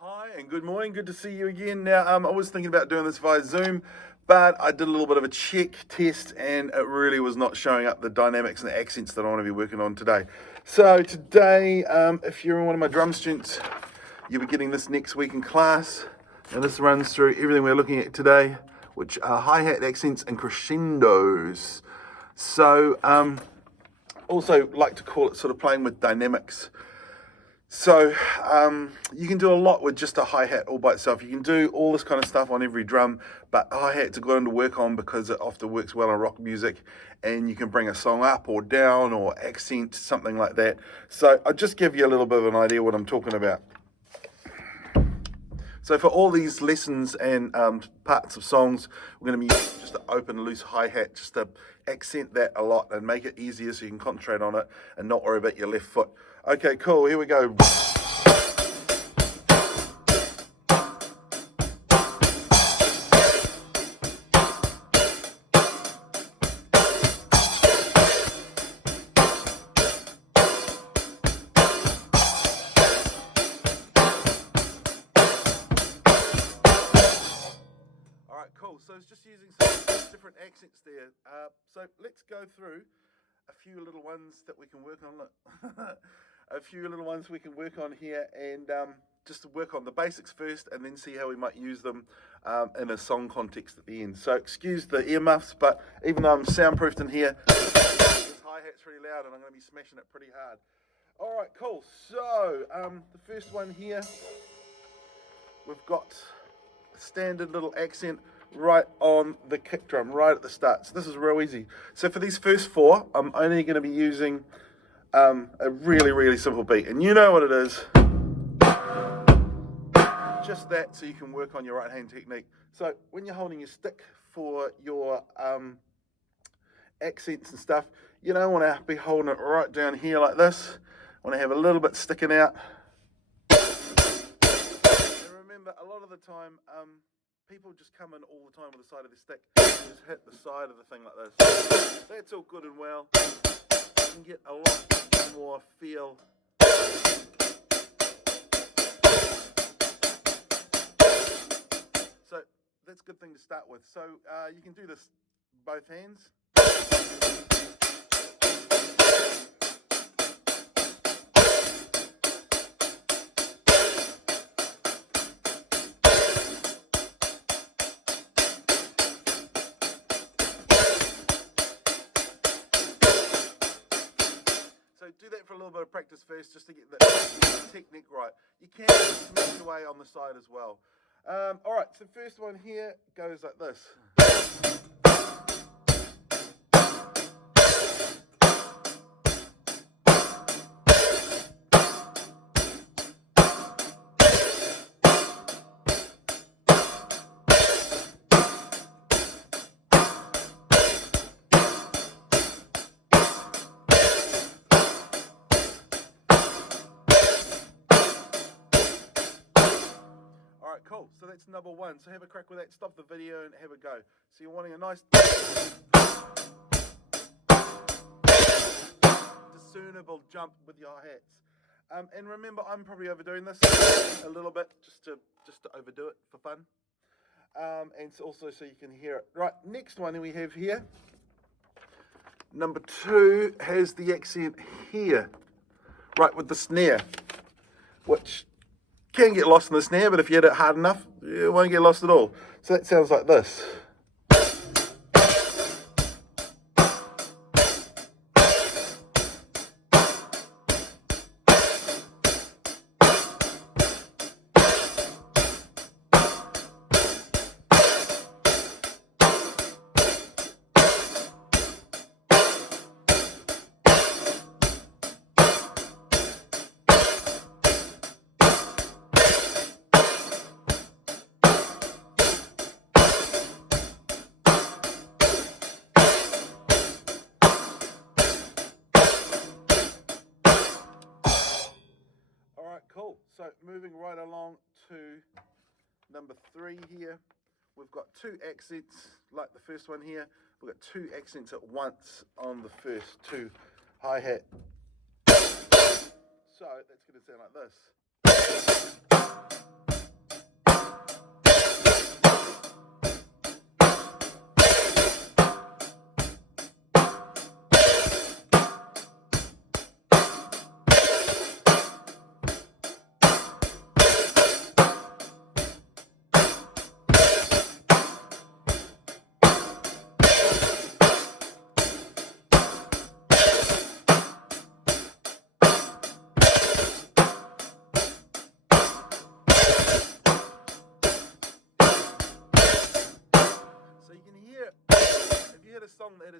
Hi and good morning. Good to see you again. Now, I was thinking about doing this via Zoom, but I did a little bit of a check test and it really was not showing up the dynamics and the accents that I want to be working on today. So today, if you're one of my drum students, you'll be getting this next week in class. And this runs through everything we're looking at today, which are hi-hat accents and crescendos. So, also like to call it sort of playing with dynamics. So you can do a lot with just a hi-hat all by itself. You can do all this kind of stuff on every drum, but hi-hat's a good one to work on because it often works well on rock music, and you can bring a song up or down or accent, something like that. So I'll just give you a little bit of an idea what I'm talking about. So for all these lessons and parts of songs, we're going to be using just an open, loose hi-hat, just to accent that a lot and make it easier so you can concentrate on it and not worry about your left foot. Okay, cool, here we go. Alright, cool, so it's just using some different accents there. So let's go through a few little ones that we can work on. Look. A few little ones we can work on here, and just to work on the basics first and then see how we might use them in a song context at the end. So excuse the earmuffs, but even though I'm soundproofed in here, this hi-hat's pretty loud and I'm going to be smashing it pretty hard. Alright, cool. So the first one here, we've got a standard little accent right on the kick drum, right at the start. So this is real easy. So for these first four, I'm only going to be using a really, really simple beat. And you know what it is. Just that, so you can work on your right hand technique. So when you're holding your stick for your accents and stuff, you don't want to be holding it right down here like this. Want to have a little bit sticking out. And remember, a lot of the time, people just come in all the time with the side of the stick, just hit the side of the thing like this. That's all good and well. You can get a lot more feel. So that's a good thing to start with. So you can do this both hands. Do that for a little bit of practice first, just to get the technique right. You can smash away on the side as well. Alright, so the first one here goes like this. Cool, so that's number one. So have a crack with that, stop the video and have a go. So you're wanting a nice discernible jump with your hats. And remember, I'm probably overdoing this a little bit, just to overdo it for fun. And also so you can hear it. Right, next one we have here. Number two has the accent here, right with the snare, which can get lost in the snare, but if you hit it hard enough, it won't get lost at all. So that sounds like this. Cool, so moving right along to number three here, we've got two accents, like the first one here, we've got two accents at once on the first two hi-hat. So that's going to sound like this.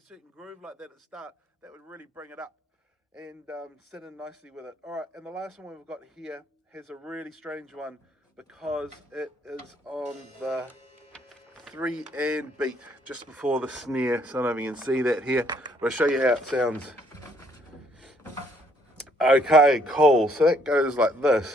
certain groove like that at the start, that would really bring it up and sit in nicely with it. All right, and the last one we've got here has a really strange one because it is on the 3-and beat just before the snare. So I don't know if you can see that here, but I'll show you how it sounds. Okay, cool. So that goes like this.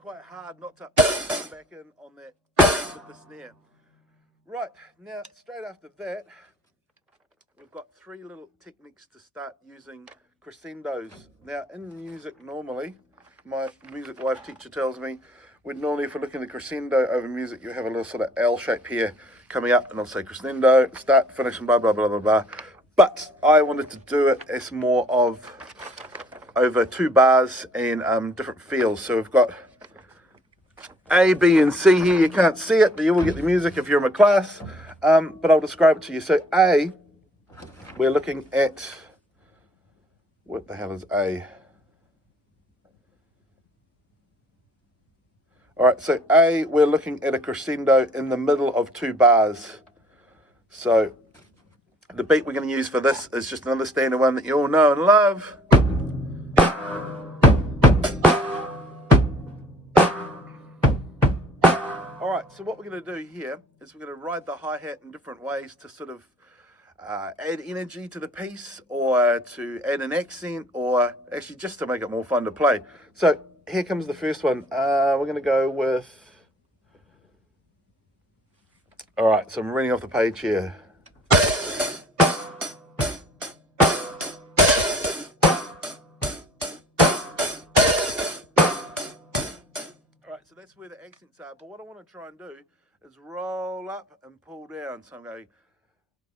Quite hard not to come back in on that with the snare. Right, now straight after that, we've got 3 little techniques to start using crescendos. Now in music normally, my music wife teacher tells me, if we're looking at crescendo over music, you have a little sort of L shape here coming up, and I'll say crescendo, start, finish, and blah, blah, blah, blah, blah. But I wanted to do it as more of over 2 bars and different feels. So we've got A, B, and C here. You can't see it, but you will get the music if you're in my class. But I'll describe it to you. So A, we're looking at, what the hell is A? All right, so A, we're looking at a crescendo in the middle of 2 bars. So the beat we're going to use for this is just another standard one that you all know and love. So what we're going to do here is we're going to ride the hi-hat in different ways to sort of add energy to the piece, or to add an accent, or actually just to make it more fun to play. So here comes the first one. We're going to go with... All right, so I'm reading off the page here. So that's where the accents are. But what I want to try and do is roll up and pull down. So I'm going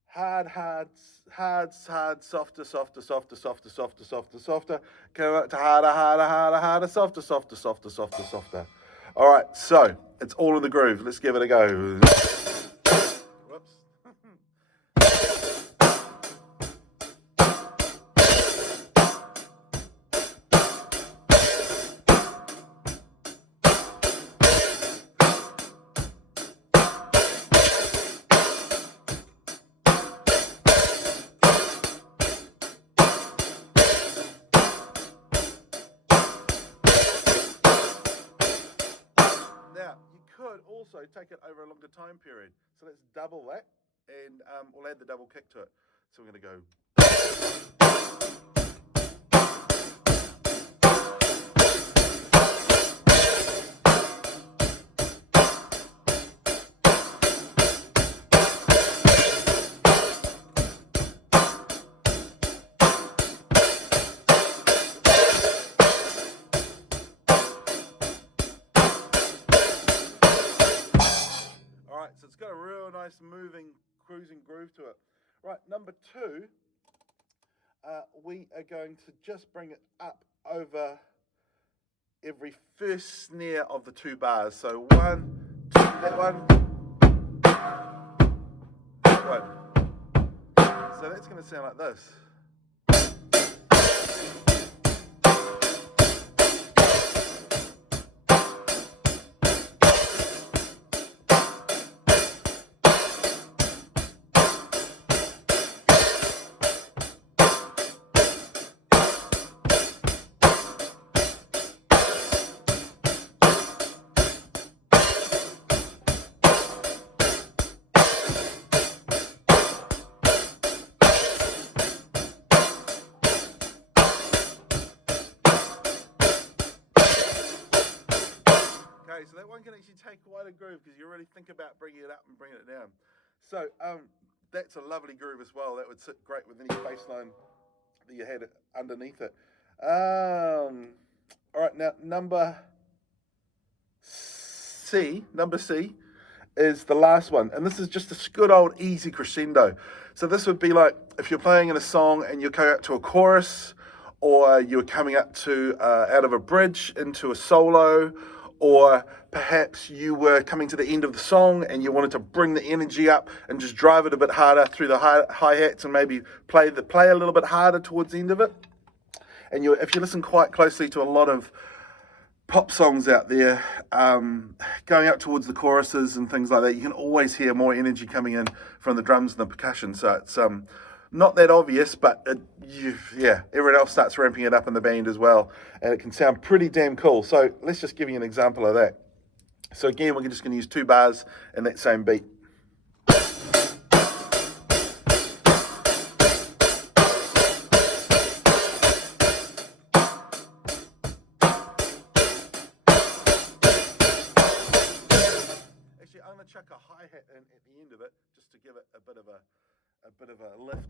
hard, hard, hard, hard, softer, softer, softer, softer, softer, softer, softer. Come up to harder, harder, harder, harder, softer, softer, softer, softer, softer. All right, so it's all in the groove. Let's give it a go. Whoops. Also take it over a longer time period. So let's double that, and we'll add the double kick to it. So we're going to go. So it's got a real nice moving, cruising groove to it. Right, number 2, we are going to just bring it up over every first snare of the 2 bars. So 1, 2, that one, that one. So that's going to sound like this. So that one can actually take quite a groove because you really think about bringing it up and bringing it down. So that's a lovely groove as well. That would sit great with any bass line that you had underneath it. All right, now number C, number C, is the last one. And this is just a good old easy crescendo. So this would be like if you're playing in a song and you're going up to a chorus, or you're coming up to out of a bridge into a solo, or perhaps you were coming to the end of the song and you wanted to bring the energy up and just drive it a bit harder through the hi-hats and maybe play a little bit harder towards the end of it. And if you listen quite closely to a lot of pop songs out there, going up towards the choruses and things like that, you can always hear more energy coming in from the drums and the percussion. So it's not that obvious, but everyone else starts ramping it up in the band as well, and it can sound pretty damn cool. So let's just give you an example of that. So again, we're just going to use 2 bars in that same beat. Actually, I'm going to chuck a hi-hat in at the end of it just to give it a bit of a lift.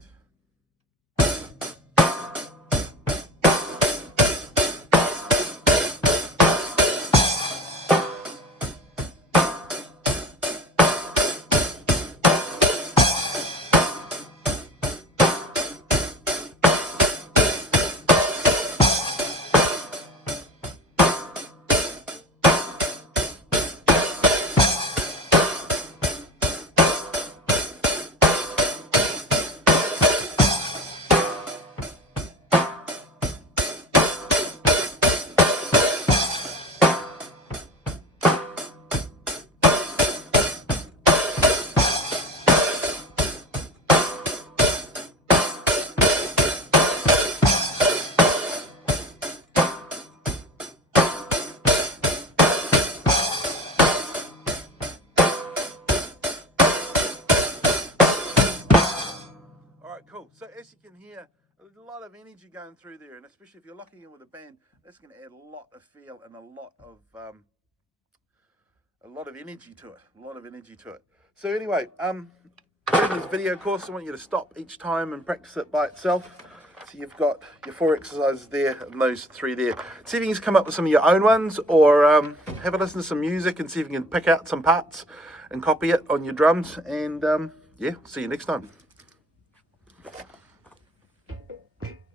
Cool. So as you can hear, a lot of energy going through there, and especially if you're locking in with a band, that's going to add a lot of feel and a lot of energy to it. So anyway, in this video course, I want you to stop each time and practice it by itself. So you've got your 4 exercises there and those 3 there. See if you can come up with some of your own ones, or have a listen to some music and see if you can pick out some parts and copy it on your drums. And yeah, see you next time.